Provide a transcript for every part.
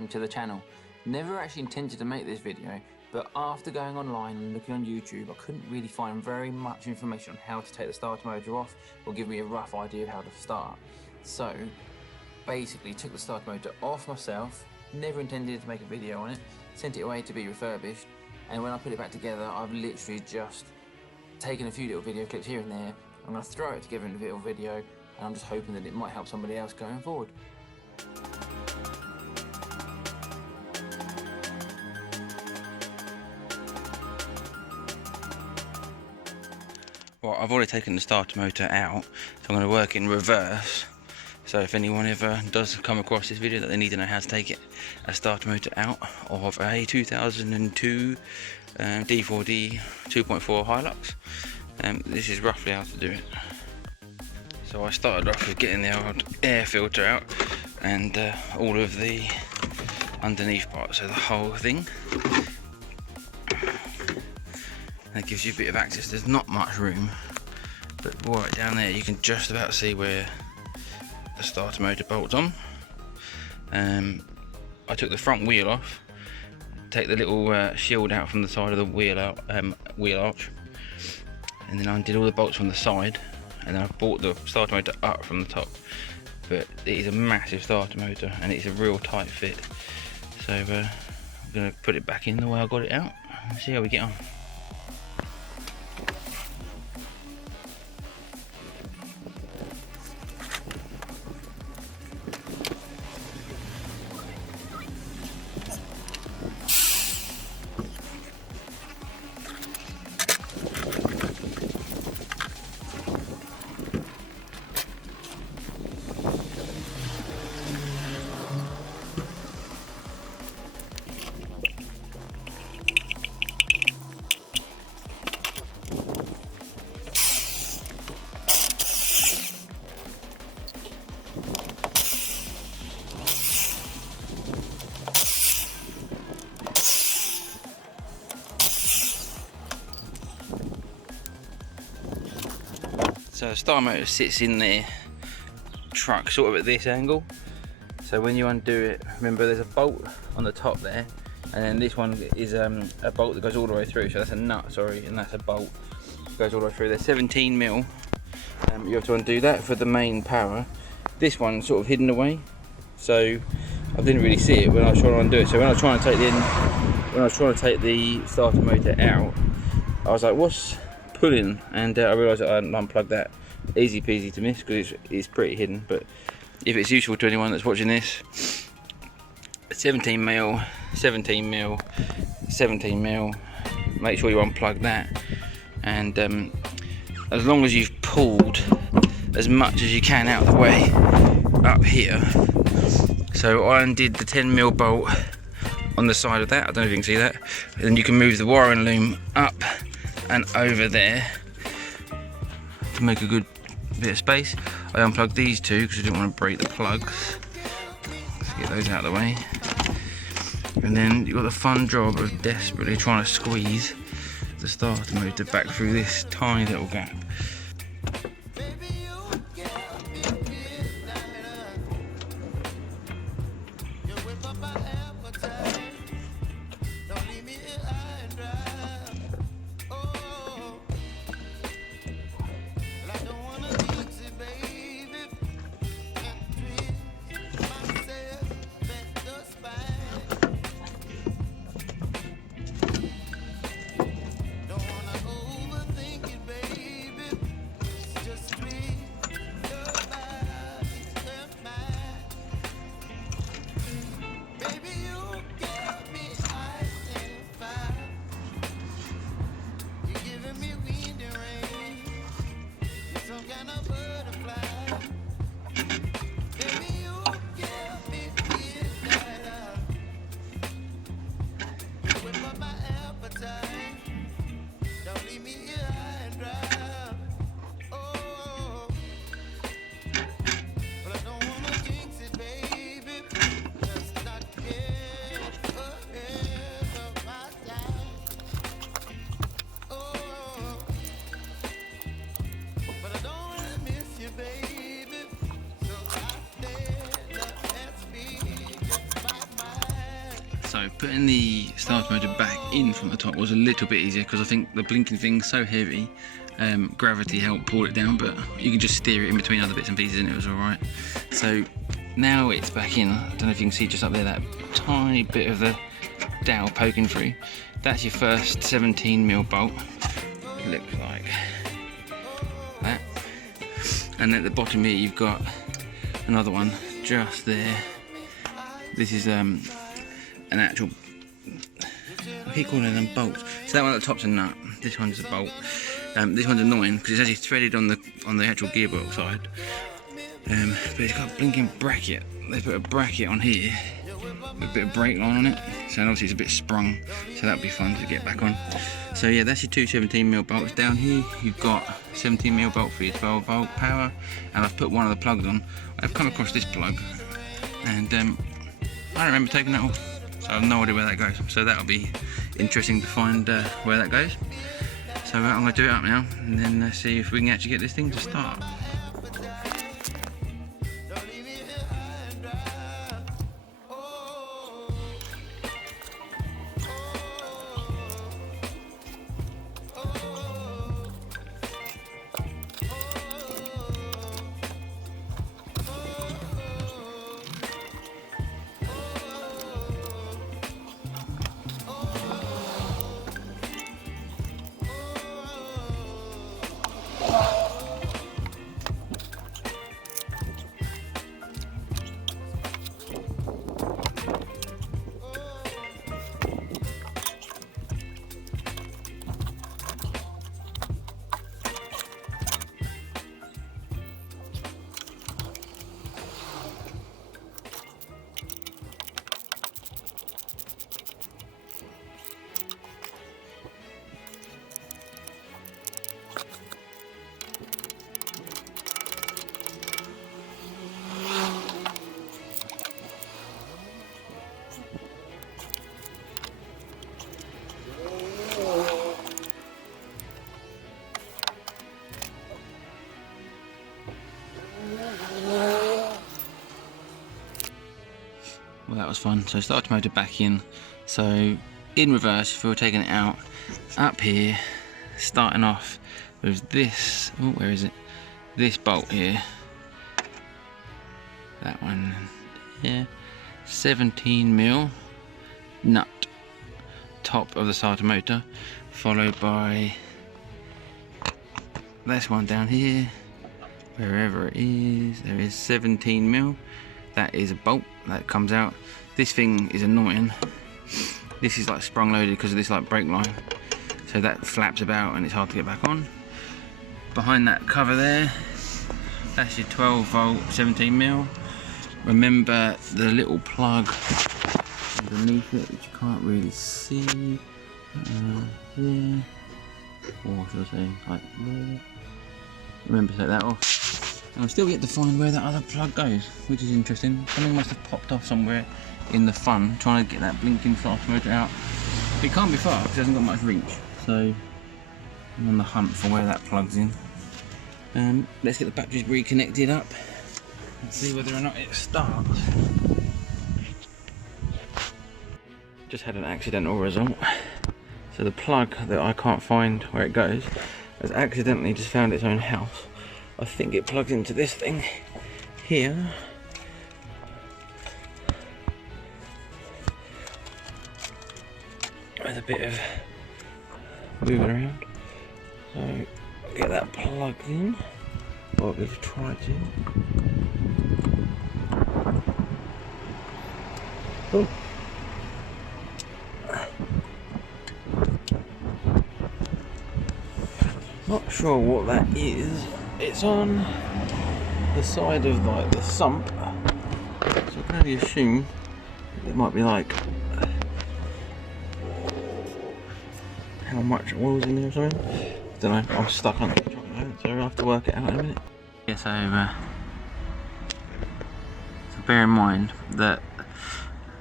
welcome to the channel. Never actually intended to make this video, but after going online and looking on YouTube, I couldn't really find very much information on how to take the starter motor off or give me a rough idea of how to start. So basically took the starter motor off myself, never intended to make a video on it, sent it away to be refurbished, and when I put it back together, I've literally just taken a few little video clips here and there. I'm going to throw it together in a little video, and I'm just hoping that it might help somebody else going forward. Well, I've already taken the starter motor out, so I'm going to work in reverse. So if anyone ever does come across this video that they need to know how to take a starter motor out of a 2002 D4D 2.4 Hilux, this is roughly how to do it. So I started off with getting the old air filter out and all of the underneath parts, so the whole thing. That gives you a bit of access. There's not much room, but right down there you can just about see where the starter motor bolts on. I took the front wheel off, take the little shield out from the side of the wheel arch, and then I undid all the bolts from the side, and then I brought the starter motor up from the top. But it is a massive starter motor and it's a real tight fit, so I'm going to put it back in the way I got it out and see how we get on. So the starter motor sits in the truck sort of at this angle, so when you undo it, remember there's a bolt on the top there, and then this one is a bolt that goes all the way through, so that's a nut, sorry, and that's a bolt that goes all the way through. They're 17mm, you have to undo that for the main power. This one's sort of hidden away, so I didn't really see it when I was trying to undo it. So when I was trying to take the starter motor out, I was like, what's pulling? And I realised that I hadn't unplugged that. Easy peasy to miss because it's pretty hidden, but if it's useful to anyone that's watching this, 17mm, 17mm, 17mm, make sure you unplug that, and as long as you've pulled as much as you can out of the way up here. So I undid the 10mm bolt on the side of that, I don't know if you can see that, and then you can move the wiring loom up and over there to make a good bit of space. I unplugged these two because I didn't want to break the plugs. Let's get those out of the way. And then you've got the fun job of desperately trying to squeeze the starter motor back through this tiny little gap. So putting the starter motor back in from the top was a little bit easier because I think the blinking thing's so heavy, gravity helped pull it down, but you can just steer it in between other bits and pieces and it was alright. So now it's back in. I don't know if you can see just up there that tiny bit of the dowel poking through. That's your first 17mm bolt. It looks like that. And at the bottom here you've got another one just there. This is an actual, I keep calling them bolts. So that one at the top's a nut, this one's a bolt. This one's annoying because it's actually threaded on the actual gearbox side. But it's got a blinking bracket. They put a bracket on here with a bit of brake line on it. So obviously it's a bit sprung, so that'll be fun to get back on. So yeah, that's your two 17mm bolts. Down here you've got 17mm bolt for your 12V power, and I've put one of the plugs on. I've come across this plug and I don't remember taking that off, so I have no idea where that goes. So that'll be interesting to find where that goes. So I'm going to do it up now and then see if we can actually get this thing to start. Well, that was fun. So starter motor back in. So in reverse, if we were taking it out, up here, starting off with this, oh, where is it? This bolt here. That one, yeah. 17mm nut, top of the starter motor, followed by this one down here, wherever it is, there is 17mm. That is a bolt that comes out. This thing is annoying. This is like sprung loaded because of this like brake line, so that flaps about and it's hard to get back on. Behind that cover there, that's your 12V 17mm. Remember the little plug underneath it, which you can't really see, there, or should I say like there. Remember to take that off. And I've still yet to find where that other plug goes, which is interesting. Something must have popped off somewhere in the fun trying to get that blinking starter motor out. But it can't be far because it hasn't got much reach. So I'm on the hunt for where that plugs in. Let's get the batteries reconnected up and see whether or not it starts. Just had an accidental result. So the plug that I can't find where it goes has accidentally just found its own house. I think it plugs into this thing here. With a bit of moving around. So get that plugged in. Or we've tried to. Oh. Not sure what that is. It's on the side of like the sump, so I can only assume it might be like how much oil's in there or something. I don't know, I'm stuck on it at the moment, so I'll have to work it out in a minute. Yeah, so bear in mind that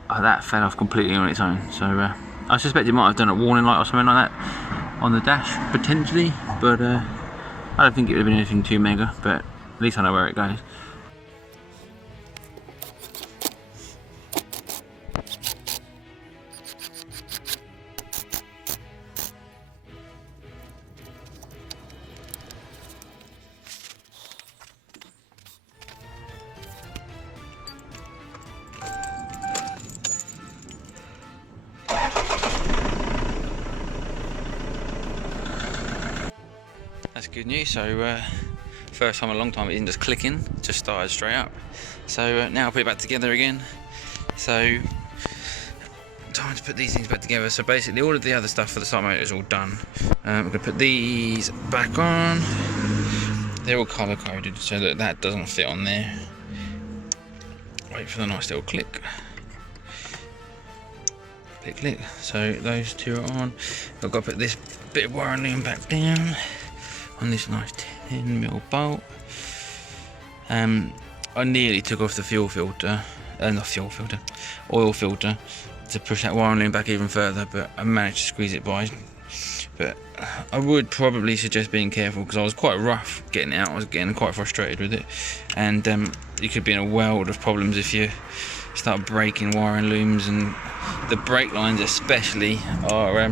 that fell off completely on its own, so I suspect it might have done a warning light or something like that on the dash, potentially, but I don't think it would have been anything too mega, but at least I know where it goes. good news. So first time in a long time it isn't just clicking, it just started straight up. So now I'll put it back together again. So time to put these things back together. So basically all of the other stuff for the start motor is all done. We're going to put these back on. They're all colour coded so that that doesn't fit on there. Wait for the nice little click. Click, click. So those two are on. I've got to put this bit of wire loom back down on this nice 10mm bolt. I nearly took off the oil filter to push that wire loom back even further, but I managed to squeeze it by. But I would probably suggest being careful because I was quite rough getting it out. I was getting quite frustrated with it, and you could be in a world of problems if you start breaking wiring looms, and the brake lines especially are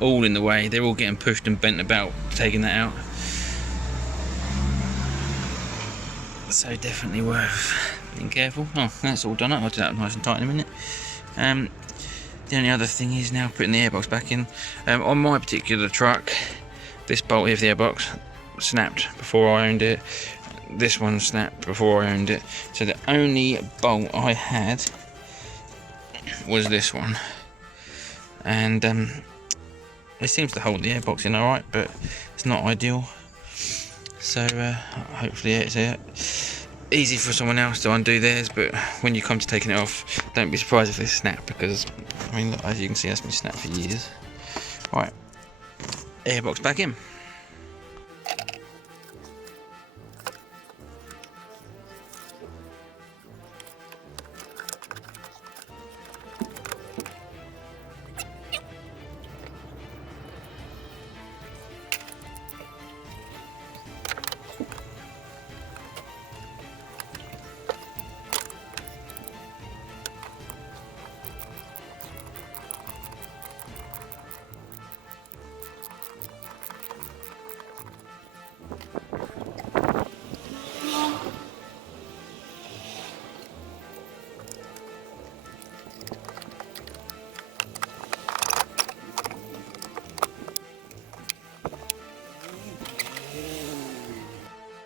all in the way. They're all getting pushed and bent about taking that out. So definitely worth being careful. Oh, that's all done up. I'll do that nice and tight in a minute. The only other thing is now putting the airbox back in. On my particular truck, this bolt here for the airbox snapped before I owned it. This one snapped before I owned it. So the only bolt I had was this one. And it seems to hold the airbox in alright, but it's not ideal. So hopefully it's easy for someone else to undo theirs, but when you come to taking it off, don't be surprised if they snap, because I mean, look, as you can see, that's been snapped for years. Right, airbox back in.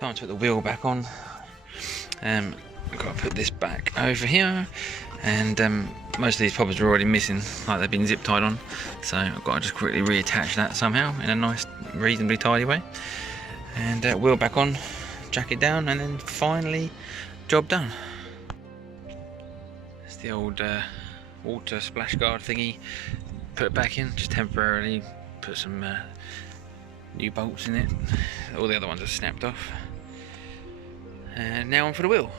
Time to put the wheel back on. I've got to put this back over here, and most of these poppers are already missing, like they've been zip tied on, so I've got to just quickly reattach that somehow in a nice, reasonably tidy way. And wheel back on, jack it down, and then finally, job done. It's the old water splash guard thingy. Put it back in, just temporarily. Put some new bolts in it. All the other ones are snapped off. And now on for the wheel.